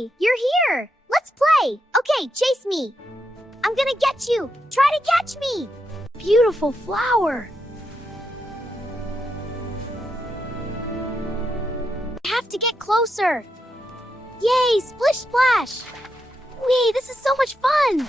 Hey, you're here! Let's play! Okay, chase me! I'm gonna get you! Try to catch me! Beautiful flower! I have to get closer! Yay, splish splash! Wee, this is so much fun!